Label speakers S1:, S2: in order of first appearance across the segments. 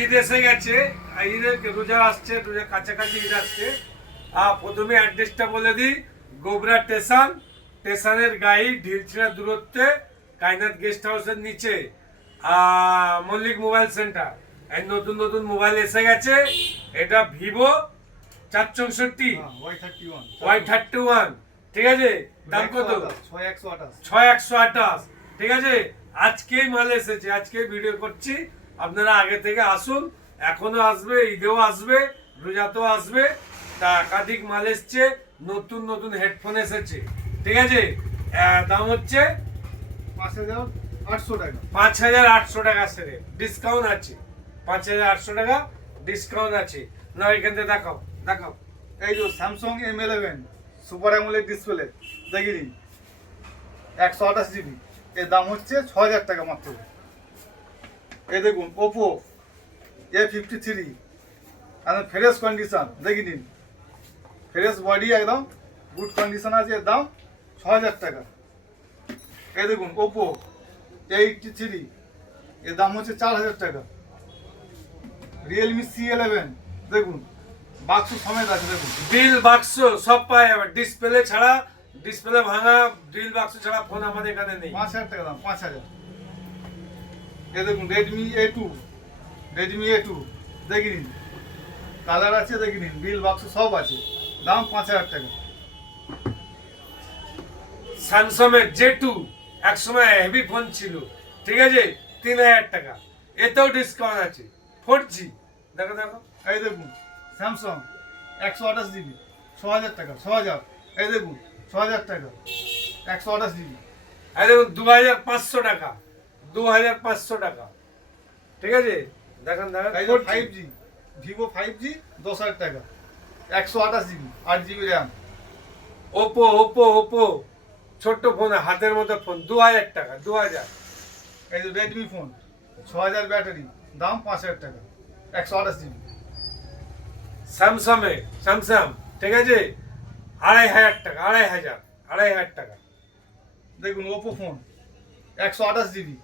S1: ঈদ এসে গেছে। ঈদের রোজা আসছে রোজা কাছাকাছি ঈদ আসছে। প্রথমে অ্যাড্রেসটা বলে দিই। গোবরা স্টেশন স্টেশনের গাড়ি ঢিলছিড়া দূরত্বে কাইনাথ গেস্ট হাউসের নিচে। Mallick mobile centre. এই নতুন নতুন মোবাইল এসে গেছে। এটা ভিভো চার চৌষট্টি।
S2: Y thirty one.
S1: Y thirty one. ঠিক আছে? দাম কত?
S2: ছয় একশো আঠাশ।
S1: ঠিক আছে? আজকেই মাল এসেছে আজকে ভিডিও করছি। আপনারা আগে থেকে আসুন এখনও আসবে ঈদেও আসবে রোজাতেও আসবে। তা একাধিক মাল এসছে নতুন নতুন হেডফোন এসেছে। ঠিক আছে? দাম হচ্ছে
S2: পাঁচ হাজার আটশো টাকা।
S1: পাঁচ হাজার আটশো টাকা সেরে ডিসকাউন্ট আছে। পাঁচ হাজার আটশো টাকা ডিসকাউন্ট আছে। না এখান থেকে দেখাও দেখাও।
S2: এই যে Samsung M eleven super AMOLED display দেখে নিন একশো আঠাশ জিবি এর দাম হচ্ছে ছ হাজার টাকা মাত্র। এই দেখুন ওপো এ ফিফটি থ্রি একদম ফ্রেশ কন্ডিশন দেখে নিন। ফ্রেশ বডি একদম গুড কন্ডিশন আছে, এর দাম ছ হাজার টাকা। এই দেখুন ওপো এইটটি থ্রি এর দাম হচ্ছে চার হাজার টাকা। রিয়েলমি সি ইলেভেন দেখুন, বাক্স সমেত আছে, দেখুন।
S1: ড্রিল বাক্স সব পাওয়া যাবে ডিসপ্লে ছাড়া ডিসপ্লে ভাঙা ড্রিল বাক্স ছাড়া ফোন আমাদের এখানে নেই।
S2: পাঁচ হাজার টাকা দাম পাঁচ হাজার। এ দেখুন Redmi A two Redmi A two দেখে নিন। কালার আছে দেখে নিন বিল বাক্স সব আছে। দাম পাঁচ হাজার টাকা।
S1: স্যামসাং এর জে টু একসময় হেভি ফোন ছিল। ঠিক আছে? তিন হাজার টাকা। এতেও ডিসকাউন্ট আছে। ফোর জি দেখো দেখো।
S2: এই দেখুন স্যামসং একশো আঠাশ জিবি ছ হাজার টাকা ছ হাজার। এই দেখুন ছ হাজার টাকা। একশো আঠাশ জিবি।
S1: এই দেখুন দু হাজার পাঁচশো টাকা। দু হাজার পাঁচশো টাকা। ঠিক আছে? দেখেন দেখেন
S2: এই five G Vivo five G দশ হাজার টাকা। একশো আঠাশ জিবি আট GB RAM
S1: Oppo Oppo Oppo ছোট্ট ফোন হাতের মতো ফোন দু হাজার টাকা দু হাজার
S2: এই যে রেডমি ফোন ছ হাজার ব্যাটারি দাম পাঁচ হাজার টাকা। একশো আঠাশ জিবি।
S1: স্যামসাং এ স্যামসাং ঠিক আছে? আড়াই হাজার টাকা আড়াই হাজার আড়াই হাজার টাকা।
S2: দেখুন ওপো ফোন একশো আঠাশ জিবি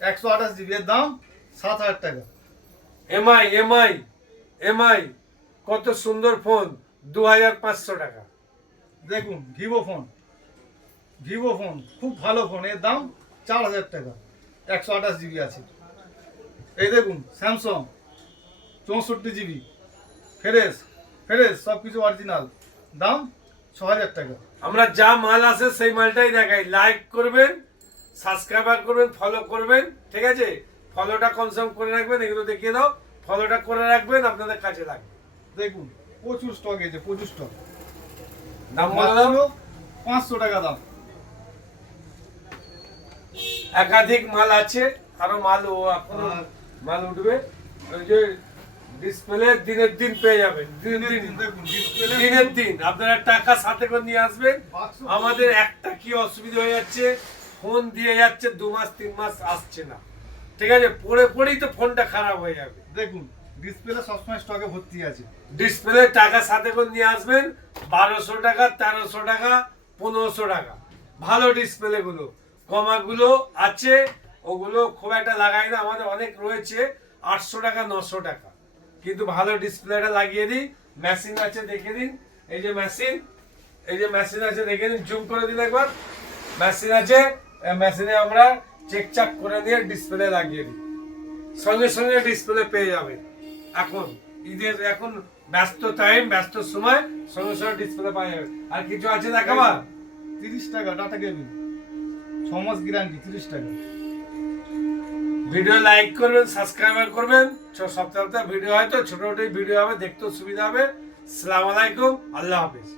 S2: একশো আঠাশ জিবি এর দাম সাত হাজার টাকা।
S1: এমআই এমআই এমআই কত সুন্দর ফোন দু হাজার পাঁচশো টাকা।
S2: দেখুন ভিভো ফোন ভিভো ফোন খুব ভালো ফোন এর দাম চার হাজার টাকা একশো আঠাশ জিবি আছে। এই দেখুন স্যামসং চৌষট্টি জিবি ফ্রেশ ফ্রেশ সব কিছু অরিজিনাল দাম ছ হাজার টাকা।
S1: আমরা যা মাল আছে সেই মালটাই দেখাই। লাইক করবেন সাবস্ক্রাইবার করবেন ফলো করবেন ঠিক আছে? ফলোটা কনসার্ম করে রাখবেন এগুলো দেখিয়ে দাও। ফলোটা করে রাখবেন আপনাদের কাছে লাগবে।
S2: দেখুন প্রচুর স্টক আছে প্রচুর স্টক
S1: দাম বলে দাও
S2: পাঁচশো টাকা দাম।
S1: একাধিক মাল আছে আরও মাল ও
S2: এখনও
S1: মাল উঠবে। ওই যে ডিসপ্লে দিনের দিন পেয়ে যাবেন। দিনের দিন।
S2: দিন দেখুন ডিসপ্লে
S1: দিনের দিন। আপনারা টাকা সাথে করে নিয়ে আসবেন। আমাদের একটা কি অসুবিধা হয়ে যাচ্ছে? ফোন দিয়ে যাচ্ছে দু মাস তিন মাস আসছে না। ঠিক আছে? পড়ে পড়েই তো ফোনটা খারাপ হয়ে যাবে।
S2: দেখুন ডিসপ্লে সবসময় স্টকে ভর্তি আছে।
S1: ডিসপ্লে টাকা সাথে করে নিয়ে আসবেন বারোশো টাকা তেরোশো টাকা পনেরোশো টাকা। ভালো ডিসপ্লে গুলো। কমাগুলো আছে ওগুলো খুব একটা লাগাই না। আমাদের অনেক রয়েছে আটশো টাকা নশো টাকা। কিন্তু ভালো ডিসপ্লেটা লাগিয়ে দিই। মেশিন আছে, দেখে দিন। এই যে মেশিন এই যে মেশিন আছে, দেখে দিন। জুম করে দিন একবার। মেশিন আছে মেশিনে আমরা চেক চাক করে দিয়ে ডিসপ্লে লাগিয়ে দিই। সঙ্গে সঙ্গে ডিসপ্লে পেয়ে যাবে। এখন, ঈদের এখন ব্যস্ত টাইম ব্যস্ত সময়, সঙ্গে সঙ্গে ডিসপ্লে পাওয়া যাবে। আর কিছু আছে দেখাবা
S2: তিরিশ টাকা ডাটা কেবিল ছ মাস গ্যারান্টি তিরিশ টাকা।
S1: ভিডিও লাইক করবেন, সাবস্ক্রাইবার করবেন। সপ্তাহে সপ্তাহে ভিডিও হয়তো, ছোট ছোট ভিডিও হবে, দেখতেও সুবিধা হবে। সালাম আলাইকুম, আল্লাহ হাফিজ।